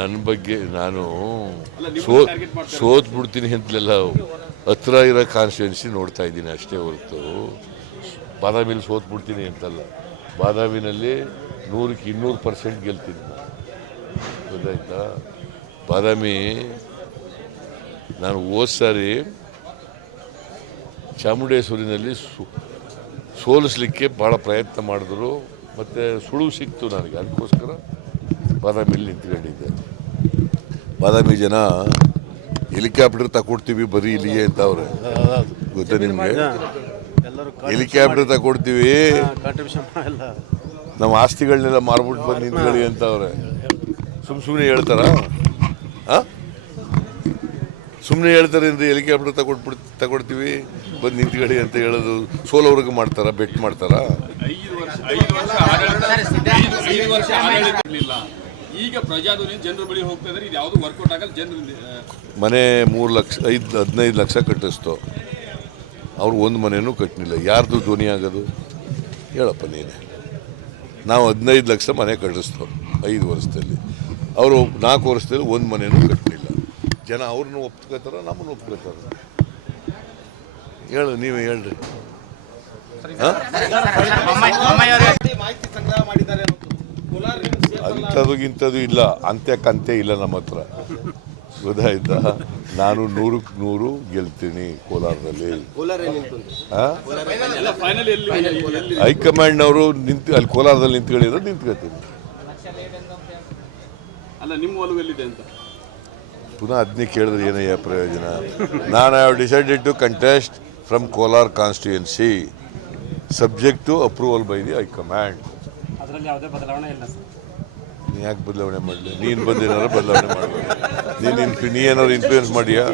ನನ್ನ ಬಗ್ಗೆ ನಾನು ಸೋತ್ಬಿಡ್ತೀನಿ ಅಂತಲೆಲ್ಲ ಹತ್ರ ಇರೋ ಕಾನ್ಸ್ಟಿಟ್ಯೂನ್ಸಿ ನೋಡ್ತಾ ಇದ್ದೀನಿ ಅಷ್ಟೇ ಹೊರತು ಬಾದಾಮಿಲಿ ಸೋತ್ಬಿಡ್ತೀನಿ ಅಂತಲ್ಲ. ಬಾದಾಮಿನಲ್ಲಿ 100ಕ್ಕೆ 200% ಗೆಲ್ತೀನಿ. ಗೊತ್ತಾಯ್ತಾ? ಬಾದಾಮಿ ನಾನು ಹೋದ ಸಾರಿ ಚಾಮುಂಡೇಶ್ವರಿನಲ್ಲಿ ಸೋಲಿಸ್ಲಿಕ್ಕೆ ಭಾಳ ಪ್ರಯತ್ನ ಮಾಡಿದ್ರು, ಮತ್ತು ಸುಳುವು ಸಿಕ್ತು ನನಗೆ. ಅದಕ್ಕೋಸ್ಕರ ಬಾದಾಮಿಲಿ ನಿಂತ್ಕೊಂಡಿದ್ದೆ. ಬಾದಾಮಿ ಜನ ಹೆಲಿಕಾಪ್ಟರ್ ತಗೊಡ್ತೀವಿ ಬರೀ ಇಲ್ಲಿಗೆ ಅಂತ ಅವ್ರೆ. ಗೊತ್ತಾ ನಿಮಗೆ? ಹೆಲಿಕಾಪ್ಟರ್ ತಗೊಡ್ತೀವಿ, ನಮ್ಮ ಆಸ್ತಿಗಳನ್ನೆಲ್ಲ ಮಾರ್ಬಿಟ್ಟು ಬಂದು ನಿಂತ್ಕೊಳ್ಳಿ ಅಂತ ಅವ್ರೆ. ಸುಮ್ಮನೆ ಹೇಳ್ತಾರ? ಸುಮ್ಮನೆ ಹೇಳ್ತಾರೆ ಅಂದರೆ ಹೆಲಿಕಾಪ್ಟರ್ ತಗೊಡ್ತೀವಿ ಬಂದು ನಿಂತ್ಕೊಳ್ಳಿ ಅಂತ ಹೇಳೋದು ಸೋಲೋರ್ಗೆ ಮಾಡ್ತಾರ? ಬೆಟ್ ಮಾಡ್ತಾರ? ಈಗ ಪ್ರಜಾಧ್ವನಿ ಜನರ ಬಳಿ ಹೋಗ್ತಾ ಇದ್ದಾರೆ. ಇದು ಯಾವುದು ವರ್ಕೌಟ್ ಆಗಲ್ಲ. ಜನರಿಂದ ಮನೆ 15 ಲಕ್ಷ ಕಟ್ಟಿಸ್ತು, ಅವ್ರು ಒಂದು ಮನೆಯೂ ಕಟ್ಟಲಿಲ್ಲ. ಯಾರ್ದು ಧ್ವನಿ ಆಗೋದು ಹೇಳಪ್ಪ ನೀನೆ? ನಾವು 15 ಲಕ್ಷ ಮನೆ ಕಟ್ಟಿಸ್ತೋ 5 ವರ್ಷದಲ್ಲಿ, ಅವರು 4 ವರ್ಷದಲ್ಲಿ ಒಂದು ಮನೆಯೂ ಕಟ್ಟಲಿಲ್ಲ. ಜನ ಅವ್ರನ್ನ ಒಪ್ಕೋತಾರ, ನಮ್ಮನ್ನು ಒಪ್ಕೋತಾರ? ಹೇಳು, ನೀವೇ ಹೇಳ್ರಿ. ಅಂಥದ್ದು ಇಲ್ಲ, ಅಂತ್ಯಕ್ಕಂತೆ ಇಲ್ಲ ನಮ್ಮ ಹತ್ರ. ಗೊತ್ತಾಯ್ತಾ? ನಾನು 100ಕ್ಕೆ 100 ಗೆಲ್ತೀನಿ ಕೋಲಾರದಲ್ಲಿ. ಹೈಕಮಾಂಡ್ನವರು ಅಲ್ಲಿ ಕೋಲಾರದಲ್ಲಿ ನಿಂತ್ಕೊಂಡಿದ್ರು, ನಿಂತ್ಕೊತೀನಿ. ಪುನಃ ಅದನ್ನೇ ಕೇಳಿದ್ರೆ ಏನಯ್ಯ ಪ್ರಯೋಜನ? ನಾನು have decided to contest from Kolar constituency subject to approval by the high command. ನೀ ಯಾಕೆ ಬದಲಾವಣೆ ಮಾಡಲಿ? ನೀನು ಬಂದೇನಾದ್ರು ಬದಲಾವಣೆ ಮಾಡಬೇಕು. ನೀನು ಏನಾದ್ರು ಇನ್ಫ್ಲೂಯೆನ್ಸ್ ಮಾಡಿಯಾ?